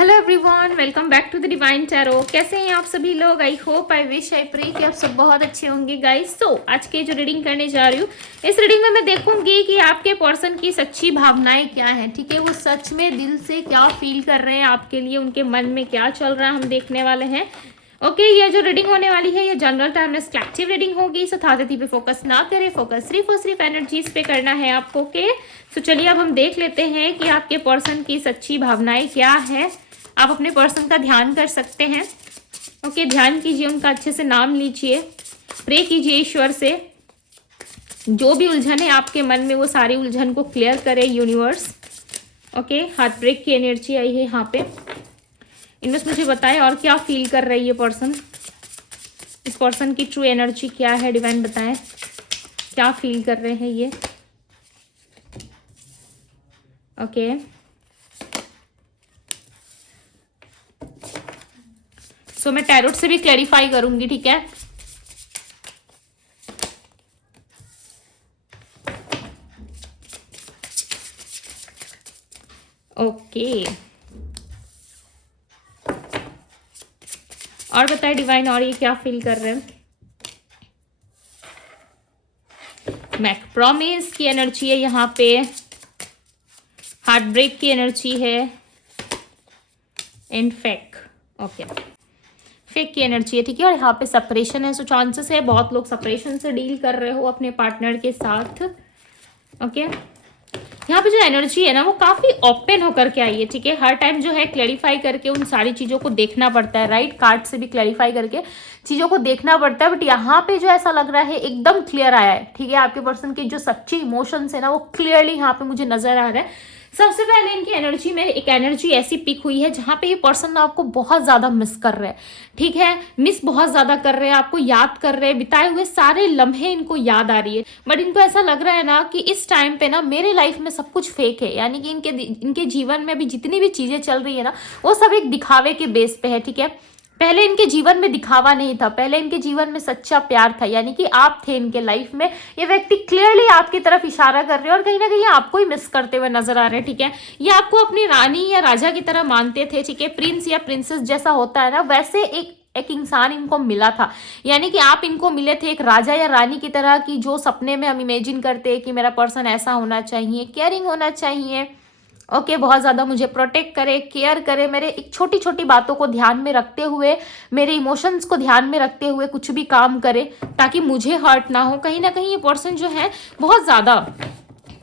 Hello everyone, welcome back to the divine tarot. कैसे हैं आप सभी लोग? I hope, I wish, I pray कि आप सब बहुत अच्छे होंगे गाइस। सो आज के जो रीडिंग करने जा रही हूँ, इस रीडिंग में मैं देखूंगी कि आपके पर्सन की सच्ची भावनाएं क्या हैं। ठीक है, वो सच में दिल से क्या फील कर रहे हैं आपके लिए, उनके मन में क्या चल रहा है, हम देखने वाले हैं। ओके, ये जो रीडिंग होने वाली है ये जनरल टाइमलेस कलेक्टिव रीडिंग होगी। सो थाथी पे फोकस ना करें, फोकस सिर्फ और सिर्फ एनर्जीज पे करना है आपको। ओके, सो चलिए अब हम देख लेते हैं कि आपके पर्सन की सच्ची भावनाएं क्या है। आप अपने पर्सन का ध्यान कर सकते हैं। ओके, ध्यान कीजिए, उनका अच्छे से नाम लीजिए, प्रे कीजिए ईश्वर से। जो भी उलझन है आपके मन में वो सारी उलझन को क्लियर करे यूनिवर्स। ओके, हार्ट ब्रेक की एनर्जी आई है यहाँ पे। इनमें मुझे बताएं और क्या फील कर रही है पर्सन। इस पर्सन की ट्रू एनर्जी क्या है, डिवाइन बताएं क्या फील कर रहे हैं ये। ओके, सो मैं टैरोट से भी क्लैरिफाई करूंगी, ठीक है। ओके, और बताए डिवाइन और ये क्या फील कर रहे हैं। मैक प्रॉमिस की एनर्जी है यहाँ पे, हार्ट ब्रेक की एनर्जी है, एंड फेक। ओके, फेक की एनर्जी है, ठीक है। और यहाँ पे सेपरेशन है, सो चांसेस है बहुत लोग सेपरेशन से डील कर रहे हो अपने पार्टनर के साथ। ओके, यहाँ पे जो एनर्जी है ना वो काफी ओपन होकर के आई है, ठीक है। हर टाइम जो है क्लैरिफाई करके उन सारी चीजों को देखना पड़ता है, राइट। कार्ड से भी क्लैरिफाई करके चीजों को देखना पड़ता है, बट यहाँ पे जो ऐसा लग रहा है एकदम क्लियर आया है, ठीक है। आपके पर्सन के जो सच्चे इमोशंस है ना वो क्लियरली यहाँ पे मुझे नजर आ रहा है। सबसे पहले इनकी एनर्जी में एक एनर्जी ऐसी पिक हुई है जहां पे ये पर्सन आपको बहुत ज्यादा मिस कर रहे हैं, ठीक है। मिस बहुत ज्यादा कर रहे हैं, आपको याद कर रहे हैं, बिताए हुए सारे लम्हे इनको याद आ रही है। बट इनको ऐसा लग रहा है ना कि इस टाइम पे ना मेरे लाइफ में सब कुछ फेक है, यानी कि इनके जीवन में भी जितनी भी चीजें चल रही है ना वो सब एक दिखावे के बेस पे है, ठीक है। पहले इनके जीवन में दिखावा नहीं था, पहले इनके जीवन में सच्चा प्यार था, यानी कि आप थे इनके लाइफ में। ये व्यक्ति क्लियरली आपकी तरफ इशारा कर रहे हैं और कहीं ना कहीं आपको ही मिस करते हुए नजर आ रहे हैं, ठीक है। ये आपको अपनी रानी या राजा की तरह मानते थे, ठीक है। प्रिंस या प्रिंसेस जैसा होता है ना वैसे एक इंसान इनको मिला था, यानी कि आप इनको मिले थे एक राजा या रानी की तरह की, जो सपने में हम इमेजिन करते हैं कि मेरा पर्सन ऐसा होना चाहिए, केयरिंग होना चाहिए। ओके, बहुत ज़्यादा मुझे प्रोटेक्ट करे, केयर करे, मेरे एक छोटी छोटी बातों को ध्यान में रखते हुए, मेरे इमोशंस को ध्यान में रखते हुए कुछ भी काम करे ताकि मुझे हर्ट ना हो। कहीं ना कहीं ये पर्सन जो है बहुत ज़्यादा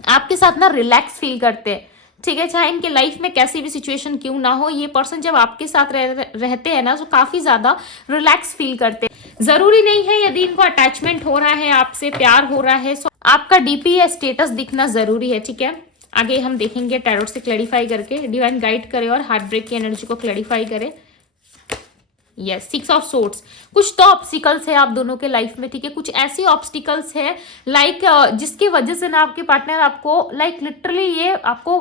आपके साथ ना रिलैक्स फील करते हैं, ठीक है। चाहे इनके लाइफ में कैसी भी सिचुएशन क्यों ना हो, ये पर्सन जब आपके साथ रहते हैं ना तो काफ़ी ज़्यादा रिलैक्स फील करते हैं। ज़रूरी नहीं है यदि इनको अटैचमेंट हो रहा है, आपसे प्यार हो रहा है, सो आपका डीपी या स्टेटस दिखना ज़रूरी है, ठीक है। आगे हम देखेंगे टैरोट से क्लैरिफाई करके, डिवाइन गाइड करे और हार्ट ब्रेक की एनर्जी को क्लैरिफाई करे। Yes, 6 of swords. कुछ तो ऑब्स्टिकल्स है आप दोनों के लाइफ में, ठीक है। कुछ ऐसी ऑब्स्टिकल्स है लाइक जिसकी वजह से ना आपके पार्टनर आपको लाइक लिटरली ये आपको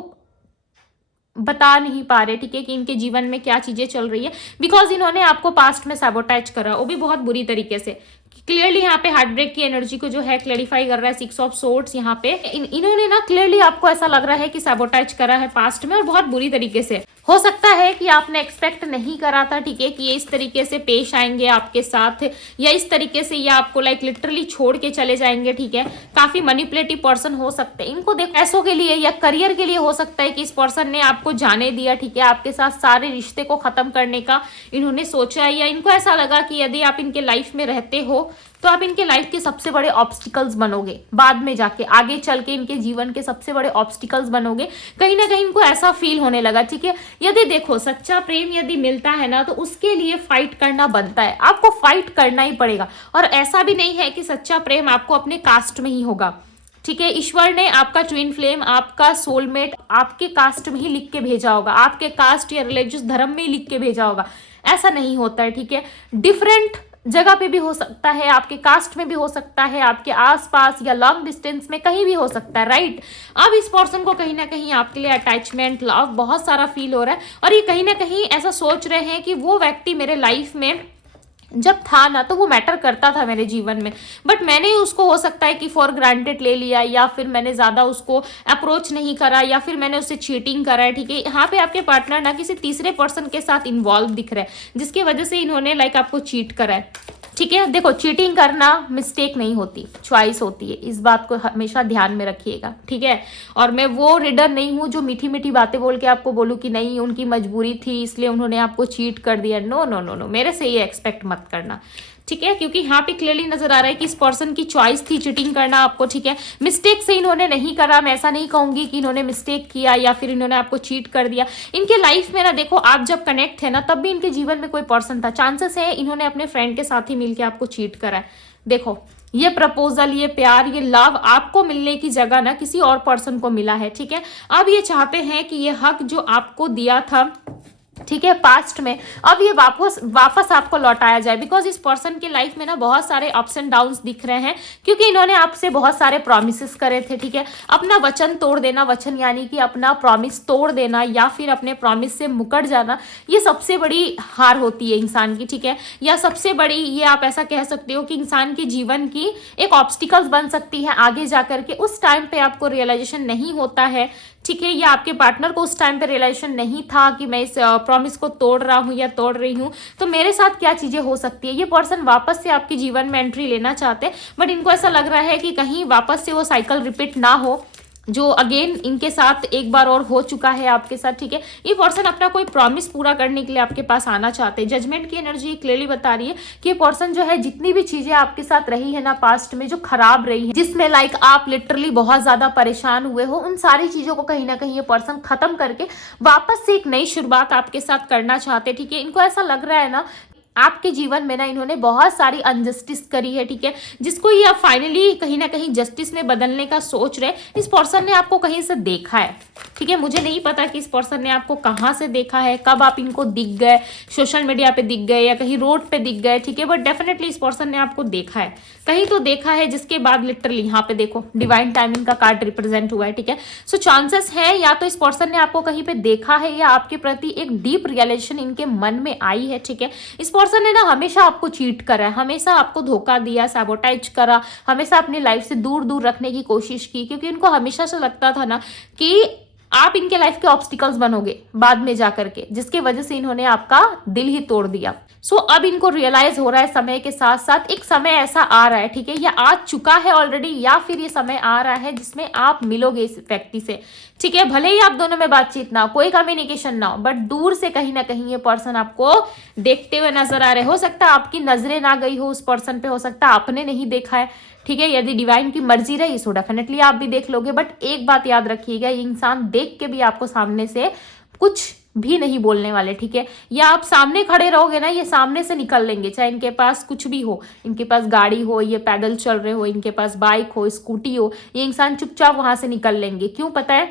बता नहीं पा रहे, ठीक है, कि इनके जीवन में क्या चीजें चल रही है, बिकॉज इन्होंने आपको पास्ट में सैबोटाइज करा, वो भी बहुत बुरी तरीके से। क्लियरली यहाँ पे हार्ट ब्रेक की एनर्जी को जो है क्लैरिफाई कर रहा है 6 ऑफ सोर्ड्स। यहाँ पे इन्होंने ना क्लियरली आपको ऐसा लग रहा है कि सैबोटाइज करा है पास्ट में और बहुत बुरी तरीके से। हो सकता है कि आपने एक्सपेक्ट नहीं करा था, ठीक है, कि ये इस तरीके से पेश आएंगे आपके साथ, या इस तरीके से ये आपको लाइक लिटरली छोड़ के चले जाएंगे, ठीक है। काफी मैनिपुलेटिव पर्सन हो सकते हैं, इनको देखो पैसों के लिए या करियर के लिए हो सकता है कि इस पर्सन ने आपको जाने दिया, ठीक है। आपके साथ सारे रिश्ते को खत्म करने का इन्होंने सोचा, या इनको ऐसा लगा कि यदि आप इनके लाइफ में रहते हो तो आप इनके लाइफ के सबसे बड़े ऑब्स्टिकल्स बनोगे, बाद में जाके आगे चल के इनके जीवन के सबसे बड़े ऑब्स्टिकल्स बनोगे। कहीं ना कहीं इनको ऐसा फील होने लगा, ठीक है। यदि देखो सच्चा प्रेम यदि मिलता है ना तो उसके लिए फाइट करना बनता है, आपको फाइट करना ही पड़ेगा। और ऐसा भी नहीं है कि सच्चा प्रेम आपको अपने कास्ट में ही होगा, ठीक है। ईश्वर ने आपका ट्विन फ्लेम, आपका सोलमेट आपके कास्ट में ही लिख के भेजा होगा, आपके कास्ट या रिलीजियस धर्म में ही लिख के भेजा होगा। ऐसा नहीं होता है, ठीक है। डिफरेंट जगह पे भी हो सकता है, आपके कास्ट में भी हो सकता है, आपके आसपास या लॉन्ग डिस्टेंस में कहीं भी हो सकता है, राइट। अब इस पर्सन को कहीं ना कहीं आपके लिए अटैचमेंट, लव बहुत सारा फील हो रहा है और ये कहीं ना कहीं ऐसा सोच रहे हैं कि वो व्यक्ति मेरे लाइफ में जब था ना तो वो मैटर करता था मेरे जीवन में, बट मैंने उसको हो सकता है कि फॉर ग्रांटेड ले लिया, या फिर मैंने ज़्यादा उसको अप्रोच नहीं करा, या फिर मैंने उससे चीटिंग करा है। ठीक है, यहाँ पे आपके पार्टनर ना किसी तीसरे पर्सन के साथ इन्वॉल्व दिख रहा है, जिसकी वजह से इन्होंने लाइक आपको चीट करा है। ठीक है, देखो चीटिंग करना मिस्टेक नहीं होती, चॉइस होती है, इस बात को हमेशा ध्यान में रखिएगा। ठीक है, और मैं वो रीडर नहीं हूँ जो मीठी मीठी बातें बोल के आपको बोलूँ कि नहीं उनकी मजबूरी थी इसलिए उन्होंने आपको चीट कर दिया। नो नो नो नो, मेरे से ये एक्सपेक्ट मत करना। ठीक है, क्योंकि यहाँ पे क्लियरली नजर आ रहा है कि इस पर्सन की चॉइस थी चीटिंग करना आपको। ठीक है, मिस्टेक से इन्होंने नहीं करा, मैं ऐसा नहीं कहूंगी कि इन्होंने मिस्टेक किया या फिर इन्होंने आपको चीट कर दिया। इनके लाइफ में ना देखो, आप जब कनेक्ट थे ना तब भी इनके जीवन में कोई पर्सन था, चांसेस है इन्होंने अपने फ्रेंड के साथ ही मिलकर आपको चीट करा है। देखो ये प्रपोजल, ये प्यार, ये लव आपको मिलने की जगह ना किसी और पर्सन को मिला है। ठीक है, अब ये चाहते हैं कि ये हक जो आपको दिया था, ठीक है, पास्ट में, अब ये वापस आपको लौटाया जाए। बिकॉज इस पर्सन की लाइफ में ना बहुत सारे अप्स एंड डाउन्स दिख रहे हैं, क्योंकि इन्होंने आपसे बहुत सारे प्रॉमिसेस करे थे। ठीक है, अपना वचन तोड़ देना, वचन यानी कि अपना प्रॉमिस तोड़ देना या फिर अपने प्रॉमिस से मुकर जाना, ये सबसे बड़ी हार होती है इंसान की। ठीक है, या सबसे बड़ी, ये आप ऐसा कह सकते हो कि इंसान के जीवन की एक ऑब्स्टिकल्स बन सकती है आगे जाकर के। उस टाइम पे आपको रियलाइजेशन नहीं होता है। ठीक है, या आपके पार्टनर को उस टाइम पे रियलाइजेशन नहीं था कि मैं इस प्रॉमिस को तोड़ रहा हूँ या तोड़ रही हूँ, तो मेरे साथ क्या चीजें हो सकती है। ये पर्सन वापस से आपके जीवन में एंट्री लेना चाहते हैं, बट इनको ऐसा लग रहा है कि कहीं वापस से वो साइकिल रिपीट ना हो जो अगेन इनके साथ एक बार और हो चुका है आपके साथ। ठीक है, ये पर्सन अपना कोई प्रॉमिस पूरा करने के लिए आपके पास आना चाहते हैं। जजमेंट की एनर्जी क्लियरली बता रही है कि ये पर्सन जो है, जितनी भी चीजें आपके साथ रही है ना पास्ट में, जो खराब रही है, जिसमें लाइक आप लिटरली बहुत ज्यादा परेशान हुए हो, उन सारी चीजों को कहीं ना कहीं ये पर्सन खत्म करके वापस से एक नई शुरुआत आपके साथ करना चाहते हैं। ठीक है, इनको ऐसा लग रहा है ना आपके जीवन में ना इन्होंने बहुत सारी अनजस्टिस करी है। ठीक है, जिसको ये अब फाइनली कहीं ना कहीं जस्टिस में बदलने का सोच रहे। इस पर्सन ने आपको कहीं से देखा है। ठीक है, मुझे नहीं पता कि इस पर्सन ने आपको कहाँ से देखा है, कब आप इनको दिख गए, सोशल मीडिया पे दिख गए या कहीं रोड पे दिख गए। ठीक है, बट डेफिनेटली इस पर्सन ने आपको देखा है, कहीं तो देखा है, जिसके बाद लिटरली यहाँ पे देखो डिवाइन टाइमिंग का कार्ड रिप्रेजेंट हुआ है। ठीक है, सो चांसेस है या तो इस पर्सन ने आपको कहीं पे देखा है या आपके प्रति एक डीप रियलाइजेशन इनके मन में आई है। ठीक है, इस पर्सन ने ना हमेशा आपको चीट करा है, हमेशा आपको धोखा दिया, सैबोटाइज करा, हमेशा अपनी लाइफ से दूर दूर रखने की कोशिश की, क्योंकि इनको हमेशा से लगता था ना कि आप इनके लाइफ के ऑब्स्टिकल्स बनोगे बाद में जाकर के, जिसके वजह से इन्होंने आपका दिल ही तोड़ दिया। सो अब इनको रियलाइज हो रहा है समय के साथ साथ, एक समय ऐसा आ रहा है, ठीक है, या आ चुका है ऑलरेडी, या फिर ये समय आ रहा है जिसमें आप मिलोगे इस व्यक्ति से। ठीक है, भले ही आप दोनों में बातचीत ना हो, कोई कम्युनिकेशन ना हो, बट दूर से कहीं ना कहीं ये पर्सन आपको देखते हुए नजर आ रहे। हो सकता है आपकी नजरें ना गई हो उस पर्सन पे, हो सकता है आपने नहीं देखा है। ठीक है, यदि डिवाइन की मर्जी रही सो डेफिनेटली आप भी देख लोगे, बट एक बात याद रखिएगा, ये इंसान देख के भी आपको सामने से कुछ भी नहीं बोलने वाले। ठीक है, या आप सामने खड़े रहोगे ना, ये सामने से निकल लेंगे, चाहे इनके पास कुछ भी हो, इनके पास गाड़ी हो, ये पैदल चल रहे हो, इनके पास बाइक हो, स्कूटी हो, ये इंसान चुपचाप वहां से निकल लेंगे। क्यों पता है?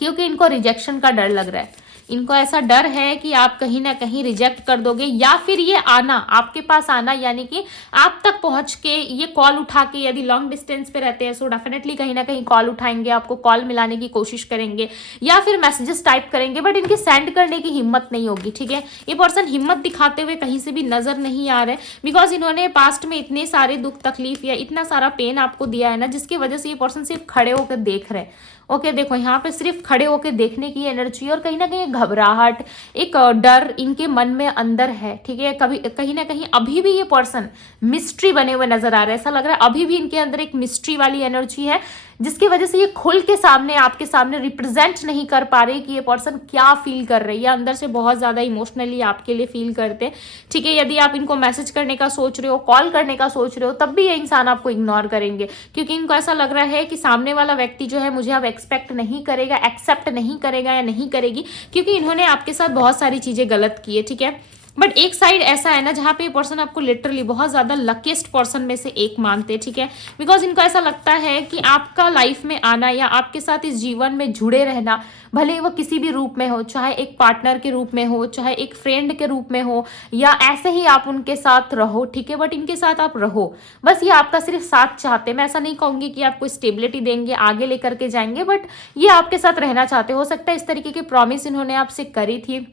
क्योंकि इनको रिजेक्शन का डर लग रहा है। इनको ऐसा डर है कि आप कहीं ना कहीं रिजेक्ट कर दोगे, या फिर ये आना, आपके पास आना, यानी कि आप तक पहुंच के ये कॉल उठा के, यदि लॉन्ग डिस्टेंस पे रहते हैं सो डेफिनेटली कहीं ना कहीं कॉल उठाएंगे, आपको कॉल मिलाने की कोशिश करेंगे, या फिर मैसेजेस टाइप करेंगे, बट इनकी सेंड करने की हिम्मत नहीं होगी। ठीक है, ये पर्सन हिम्मत दिखाते हुए कहीं से भी नजर नहीं आ रहे, बिकॉज इन्होंने पास्ट में इतने सारे दुख तकलीफ या इतना सारा पेन आपको दिया है ना, जिसकी वजह से ये पर्सन सिर्फ खड़े होकर देख रहे हैं। ओके, देखो यहाँ पे सिर्फ खड़े होकर देखने की एनर्जी, और कहीं ना कहीं घबराहट, एक डर इनके मन में अंदर है। ठीक है, कभी कहीं ना कहीं अभी भी ये पर्सन मिस्ट्री बने हुए नजर आ रहा है। ऐसा लग रहा है अभी भी इनके अंदर एक मिस्ट्री वाली एनर्जी है, जिसकी वजह से ये खुल के सामने, आपके सामने रिप्रेजेंट नहीं कर पा रहे कि ये पर्सन क्या फील कर रही है। अंदर से बहुत ज्यादा इमोशनली आपके लिए फील करते हैं। ठीक है, यदि आप इनको मैसेज करने का सोच रहे हो, कॉल करने का सोच रहे हो, तब भी ये इंसान आपको इग्नोर करेंगे, क्योंकि इनको ऐसा लग रहा है कि सामने वाला व्यक्ति जो है मुझे अब एक्सपेक्ट नहीं करेगा, एक्सेप्ट नहीं करेगा या नहीं करेगी, क्योंकि इन्होंने आपके साथ बहुत सारी चीजें गलत की है। ठीक है, बट एक साइड ऐसा है ना जहाँ पे ये पर्सन आपको लिटरली बहुत ज्यादा लकीस्ट पर्सन में से एक मानते हैं। ठीक है, बिकॉज इनको ऐसा लगता है कि आपका लाइफ में आना या आपके साथ इस जीवन में जुड़े रहना, भले वो किसी भी रूप में हो, चाहे एक पार्टनर के रूप में हो, चाहे एक फ्रेंड के रूप में हो, या ऐसे ही आप उनके साथ रहो। ठीक है, बट इनके साथ आप रहो, बस ये आपका सिर्फ साथ चाहते हैं। मैं ऐसा नहीं कहूंगी कि आपको स्टेबिलिटी देंगे, आगे लेकर के जाएंगे, बट ये आपके साथ रहना चाहते। हो सकता है इस तरीके की प्रॉमिस इन्होंने आपसे करी थी,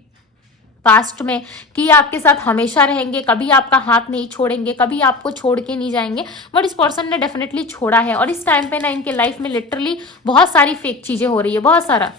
पास्ट में कि आपके साथ हमेशा रहेंगे, कभी आपका हाथ नहीं छोड़ेंगे, कभी आपको छोड़ के नहीं जाएंगे, बट इस पर्सन ने डेफिनेटली छोड़ा है। और इस टाइम पे ना इनके लाइफ में लिटरली बहुत सारी फेक चीजें हो रही है, बहुत सारा,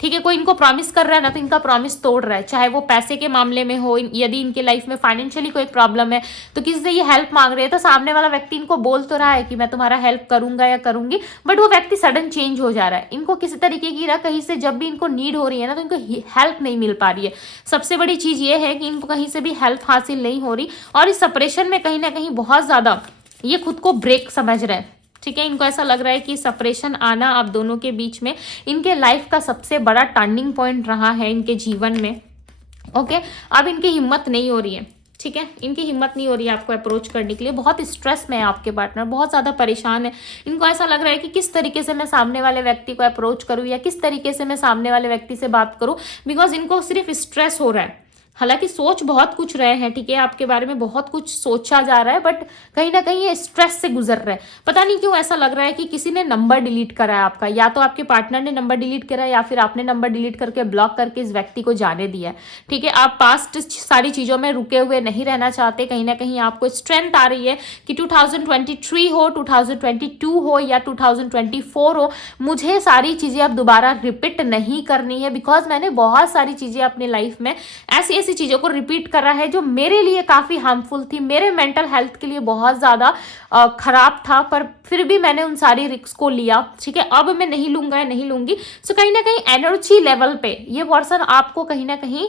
ठीक है। कोई इनको प्रॉमिस कर रहा है ना, तो इनका प्रॉमिस तोड़ रहा है, चाहे वो पैसे के मामले में हो, यदि इनके लाइफ में फाइनेंशियली कोई प्रॉब्लम है तो किसी से ये हेल्प मांग रहे हैं, तो सामने वाला व्यक्ति इनको बोल तो रहा है कि मैं तुम्हारा हेल्प करूंगा या करूंगी, बट वो व्यक्ति सडन चेंज हो जा रहा है। इनको किसी तरीके की ना कहीं से जब भी इनको नीड हो रही है ना, तो इनको हेल्प नहीं मिल पा रही है। सबसे बड़ी चीज ये है कि इनको कहीं से भी हेल्प हासिल नहीं हो रही, और इस सेपरेशन में कहीं ना कहीं बहुत ज्यादा ये खुद को ब्रेक समझ रहे हैं, ठीक है। इनको ऐसा लग रहा है कि सेपरेशन आना आप दोनों के बीच में इनके लाइफ का सबसे बड़ा टर्निंग पॉइंट रहा है इनके जीवन में। ओके, अब इनकी हिम्मत नहीं हो रही है, ठीक है, इनकी हिम्मत नहीं हो रही है आपको अप्रोच करने के लिए। बहुत स्ट्रेस में है आपके पार्टनर, बहुत ज़्यादा परेशान है। इनको ऐसा लग रहा है कि किस तरीके से मैं सामने वाले व्यक्ति को अप्रोच करूँ या किस तरीके से मैं सामने वाले व्यक्ति से बात करूँ, बिकॉज इनको सिर्फ स्ट्रेस हो रहा है। हालांकि सोच बहुत कुछ रहे हैं, ठीक है, आपके बारे में बहुत कुछ सोचा जा रहा है, बट कहीं ना कहीं ये स्ट्रेस से गुजर रहे हैं। पता नहीं क्यों ऐसा लग रहा है कि किसी ने नंबर डिलीट करा है आपका, या तो आपके पार्टनर ने नंबर डिलीट करा है या फिर आपने नंबर डिलीट करके ब्लॉक करके इस व्यक्ति को जाने दिया है, ठीक है। आप पास्ट सारी चीज़ों में रुके हुए नहीं रहना चाहते, कहीं ना कहीं आपको स्ट्रेंथ आ रही है कि 2023 हो, 2022 हो या 2024 हो, मुझे सारी चीज़ें अब दोबारा रिपीट नहीं करनी है, बिकॉज मैंने बहुत सारी चीज़ें अपनी लाइफ में ऐसी चीजों को रिपीट करा है जो मेरे लिए काफी हार्मफुल थी, मेरे मेंटल हेल्थ के लिए बहुत ज्यादा खराब था, पर फिर भी मैंने उन सारी रिस्क को लिया, ठीक है। अब मैं नहीं लूंगा या नहीं लूंगी। सो कहीं ना कहीं एनर्जी लेवल पे ये पर्सन आपको कहीं ना कहीं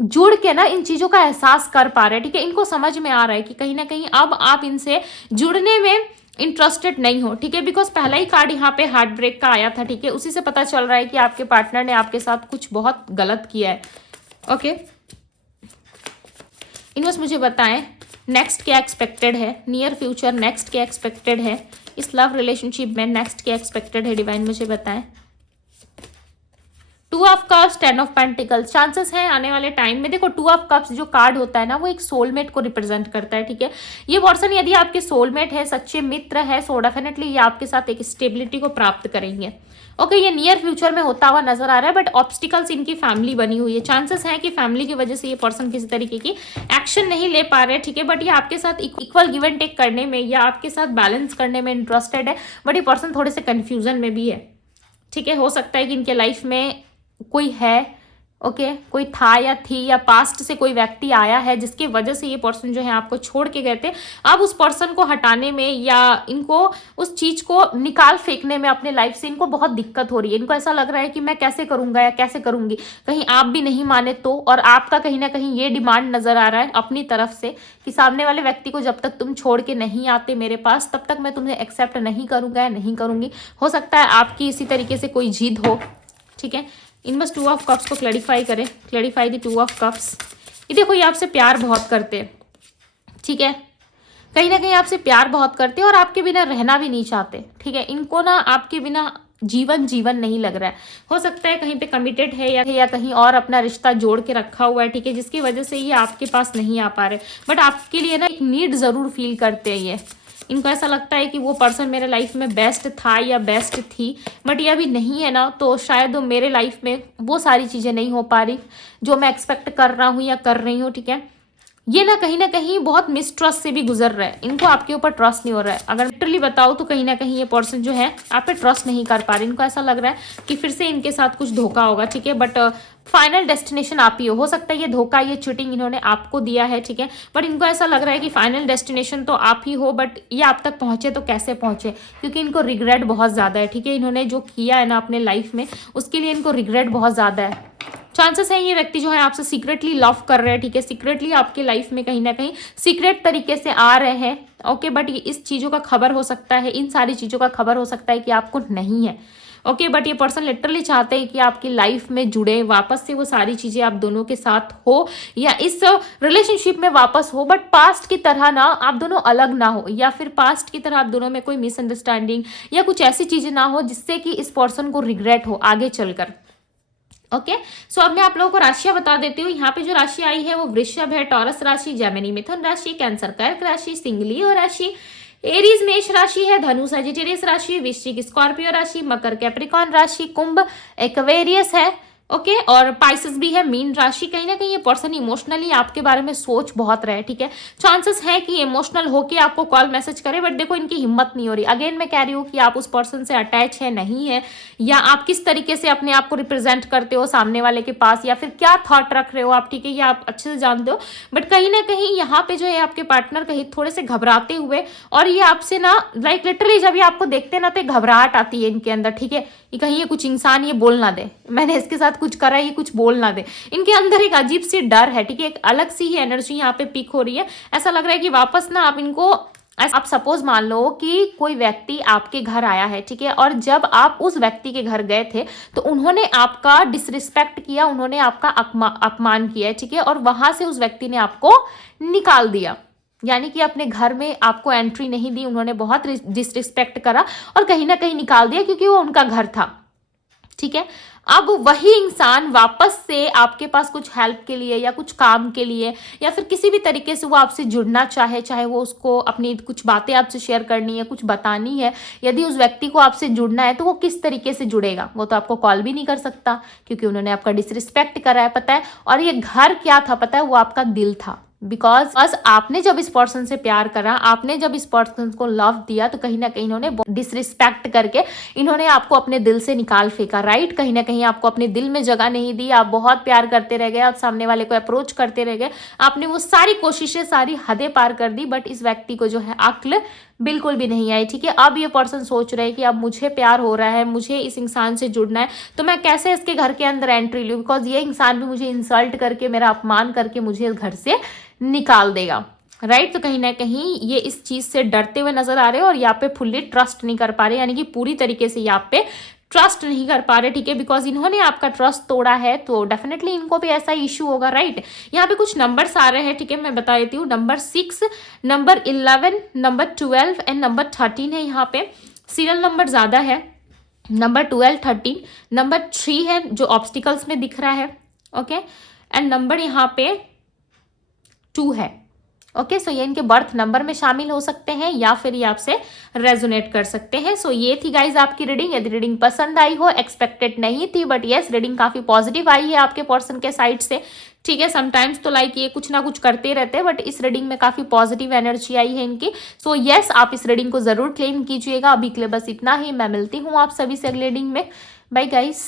जुड़ के ना इन चीजों का एहसास कर पा रहे हैं, ठीक है। इनको समझ में आ रहा है कि कहीं ना कहीं अब आप इनसे जुड़ने में इंटरेस्टेड नहीं हो, ठीक है, बिकॉज पहला ही कार्ड यहाँ पे हार्ट ब्रेक का आया था, ठीक है। उसी से पता चल रहा है कि आपके पार्टनर ने आपके साथ कुछ बहुत गलत किया है। ओके, इनवर्स मुझे बताएं नेक्स्ट क्या एक्सपेक्टेड है, नियर फ्यूचर नेक्स्ट क्या एक्सपेक्टेड है, इस लव रिलेशनशिप में नेक्स्ट क्या एक्सपेक्टेड है, डिवाइन मुझे बताएं। 2 of cups, 10 of pentacles, chances हैं आने वाले टाइम में। देखो 2 ऑफ कप्स जो कार्ड होता है ना, वो एक सोलमेट को रिप्रेजेंट करता है, ठीक है। ये पर्सन यदि आपके सोलमेट है, सच्चे मित्र है, सो डेफिनेटली ये आपके साथ एक स्टेबिलिटी को प्राप्त करेंगे। ओके, ये नियर फ्यूचर में होता हुआ नजर आ रहा है, बट ऑब्स्टिकल्स इनकी फैमिली बनी हुई है। चांसेस है कि फैमिली की वजह से ये पर्सन किसी तरीके की एक्शन नहीं ले पा रहे, ठीक है, बट ये आपके साथ इक्वल गिव एंड टेक करने में या आपके साथ बैलेंस करने में इंटरेस्टेड है, बट ये पर्सन थोड़े से कंफ्यूजन में भी है, ठीक है। हो सकता है कि इनके लाइफ में कोई है, ओके, कोई था या थी, या पास्ट से कोई व्यक्ति आया है जिसकी वजह से ये पर्सन जो है आपको छोड़ के गए थे। अब उस पर्सन को हटाने में या इनको उस चीज को निकाल फेंकने में अपने लाइफ से इनको बहुत दिक्कत हो रही है। इनको ऐसा लग रहा है कि मैं कैसे करूंगा या कैसे करूंगी, कहीं आप भी नहीं माने तो। और आपका कहीं ना कहीं ये डिमांड नजर आ रहा है अपनी तरफ से कि सामने वाले व्यक्ति को जब तक तुम छोड़ के नहीं आते मेरे पास, तब तक मैं तुम्हें एक्सेप्ट नहीं करूंगा या नहीं करूंगी। हो सकता है आपकी इसी तरीके से कोई जिद हो, ठीक है। इन बस 2 ऑफ कप्स को क्लैरिफाई करें, क्लैरिफाई द 2 ऑफ कप्स। ये देखो, ये आपसे प्यार बहुत करते हैं, ठीक है, कहीं ना कहीं आपसे प्यार बहुत करते हैं और आपके बिना रहना भी नहीं चाहते, ठीक है। इनको ना आपके बिना जीवन नहीं लग रहा है। हो सकता है कहीं पे कमिटेड है या कहीं और अपना रिश्ता जोड़ के रखा हुआ है, ठीक है, जिसकी वजह से ये आपके पास नहीं आ पा रहे, बट आपके लिए ना एक नीड जरूर फील करते हैं ये। इनको ऐसा लगता है कि वो पर्सन मेरे लाइफ में बेस्ट था या बेस्ट थी, बट ये अभी नहीं है ना, तो शायद वो मेरे लाइफ में वो सारी चीज़ें नहीं हो पा रही जो मैं एक्सपेक्ट कर रहा हूँ या कर रही हूँ, ठीक है। ये ना कहीं बहुत मिसट्रस्ट से भी गुजर रहा है, इनको आपके ऊपर ट्रस्ट नहीं हो रहा है। अगर लिटरली बताओ तो कहीं ना कहीं ये पर्सन जो है आप पे ट्रस्ट नहीं कर पा रहे। इनको ऐसा लग रहा है कि फिर से इनके साथ कुछ धोखा होगा, ठीक है, बट फाइनल डेस्टिनेशन आप ही हो सकता है ये धोखा, ये चीटिंग इन्होंने आपको दिया है, ठीक है, बट इनको ऐसा लग रहा है कि फाइनल डेस्टिनेशन तो आप ही हो, बट ये आप तक पहुंचे तो कैसे पहुंचे, क्योंकि इनको रिग्रेट बहुत ज़्यादा है, ठीक है। इन्होंने जो किया है ना अपने लाइफ में, उसके लिए इनको रिग्रेट बहुत ज़्यादा है। चांसेस है ये व्यक्ति जो है आपसे सीक्रेटली लव कर रहे हैं, ठीक है, सीक्रेटली आपके लाइफ में कहीं ना कहीं सीक्रेट तरीके से आ रहे हैं, ओके, बट ये इस चीज़ों का खबर हो सकता है, इन सारी चीज़ों का खबर हो सकता है कि आपको नहीं है, ओके, बट ये पर्सन लिटरली चाहते हैं कि आपकी लाइफ में जुड़े, वापस से वो सारी चीज़ें आप दोनों के साथ हो या इस रिलेशनशिप में वापस हो, बट पास्ट की तरह ना आप दोनों अलग ना हो, या फिर पास्ट की तरह आप दोनों में कोई मिसअंडरस्टैंडिंग या कुछ ऐसी चीज़ें ना हो जिससे कि इस पर्सन को रिग्रेट हो आगे चलकर। ओके, सो अब मैं आप लोगों को राशियां बता देती हूँ। यहाँ पे जो राशि आई है वो वृषभ है, टॉरस राशि, जेमिनी मिथुन राशि, कैंसर कर्क राशि, सिंह लियो राशि, एरीज मेष राशि है, धनु सजिटेरियस राशि, वृश्चिक स्कॉर्पियो राशि, मकर कैप्रिकॉन राशि, कुंभ एक्वेरियस है, ओके और पाइसेस भी है, मीन राशि। कहीं ना कहीं ये पर्सन इमोशनली आपके बारे में सोच बहुत रहे, ठीक है। चांसेस है कि इमोशनल होके आपको कॉल मैसेज करे, बट देखो इनकी हिम्मत नहीं हो रही। अगेन मैं कह रही हूँ कि आप उस पर्सन से अटैच है नहीं है, या आप किस तरीके से अपने आप को रिप्रेजेंट करते हो सामने वाले के पास, या फिर क्या थॉट रख रहे हो आप, ठीक है, ये आप अच्छे से जानते हो। बट कहीं ना कहीं यहाँ पे जो है आपके पार्टनर कहीं थोड़े से घबराते हुए, और ये आपसे ना लाइक लिटरली जब ये आपको देखते हैं ना तो घबराहट आती है इनके अंदर, ठीक है। ये कहीं ये कुछ इंसान ये बोल ना दे मैंने इसके साथ कुछ करा, ये कुछ बोल ना दे। इनके अंदर एक अजीब सी डर है, ठीक है, एक अलग सी ही एनर्जी यहाँ पे पिक हो रही है। ऐसा लग रहा है कि वापस ना आप इनको, आप सपोज मान लो कि कोई व्यक्ति आपके घर आया है, ठीक है, और जब आप उस व्यक्ति के घर गए थे तो उन्होंने आपका डिसरिस्पेक्ट किया, उन्होंने आपका अपमान किया है, ठीक है, और वहां से उस व्यक्ति ने आपको निकाल दिया, यानी कि अपने घर में आपको एंट्री नहीं दी, उन्होंने बहुत डिसरिस्पेक्ट करा और कहीं ना कहीं निकाल दिया क्योंकि वो उनका घर था, ठीक है। अब वही इंसान वापस से आपके पास कुछ हेल्प के लिए या कुछ काम के लिए या फिर किसी भी तरीके से वो आपसे जुड़ना चाहे, चाहे वो उसको अपनी कुछ बातें आपसे शेयर करनी है, कुछ बतानी है, यदि उस व्यक्ति को आपसे जुड़ना है तो वो किस तरीके से जुड़ेगा? वो तो आपको कॉल भी नहीं कर सकता क्योंकि उन्होंने आपका डिसरिस्पेक्ट करा है, पता है। और ये घर क्या था पता है? वो आपका दिल था। बिकॉज आपने जब इस पर्सन से प्यार करा, आपने जब इस पर्सन को लव दिया, तो कहीं ना कहीं इन्होंने डिसरिस्पेक्ट करके इन्होंने आपको अपने दिल से निकाल फेंका, राइट। कहीं ना कहीं आपको अपने दिल में जगह नहीं दी, आप बहुत प्यार करते रह गए, आप सामने वाले को अप्रोच करते रह गए, आपने वो सारी कोशिशें, सारी हदें पार कर दी, बट इस व्यक्ति को जो है अक्ल बिल्कुल भी नहीं आई, ठीक है। अब ये पर्सन सोच रहे हैं कि अब मुझे प्यार हो रहा है, मुझे इस इंसान से जुड़ना है, तो मैं कैसे इसके घर के अंदर एंट्री लूँ, बिकॉज ये इंसान भी मुझे इंसल्ट करके, मेरा अपमान करके मुझे इस घर से निकाल देगा, राइट। तो कहीं ना कहीं ये इस चीज से डरते हुए नजर आ रहे हैं और यहाँ पे फुल्ली ट्रस्ट नहीं कर पा रहे, यानी कि पूरी तरीके से यहाँ पे ट्रस्ट नहीं कर पा रहे, ठीक है, बिकॉज इन्होंने आपका ट्रस्ट तोड़ा है, तो डेफिनेटली इनको भी ऐसा इशू होगा, राइट। यहाँ पे कुछ नंबर्स आ रहे हैं, ठीक है, मैं बता देती हूँ। Number 6, number 11, number 12 and number 13 है। यहाँ पे सीरियल नंबर ज्यादा है, नंबर 12, 13, नंबर 3 है जो ऑब्स्टिकल्स में दिख रहा है, ओके, एंड नंबर यहाँ पे 2 है, ओके। सो ये इनके बर्थ नंबर में शामिल हो सकते हैं या फिर ये आपसे रेजोनेट कर सकते हैं। सो ये थी गाइज आपकी रीडिंग। यदि रीडिंग पसंद आई हो, एक्सपेक्टेड नहीं थी, बट यस रीडिंग काफी पॉजिटिव आई है आपके पर्सन के साइड से, ठीक है। समटाइम्स तो लाइक ये कुछ ना कुछ करते रहते हैं, बट इस रीडिंग में काफी पॉजिटिव एनर्जी आई है इनकी। सो यस आप इस रीडिंग को जरूर क्लेम कीजिएगा। अभी के लिए बस इतना ही, मैं मिलती हूँ आप सभी से अगले रीडिंग में। Bye guys.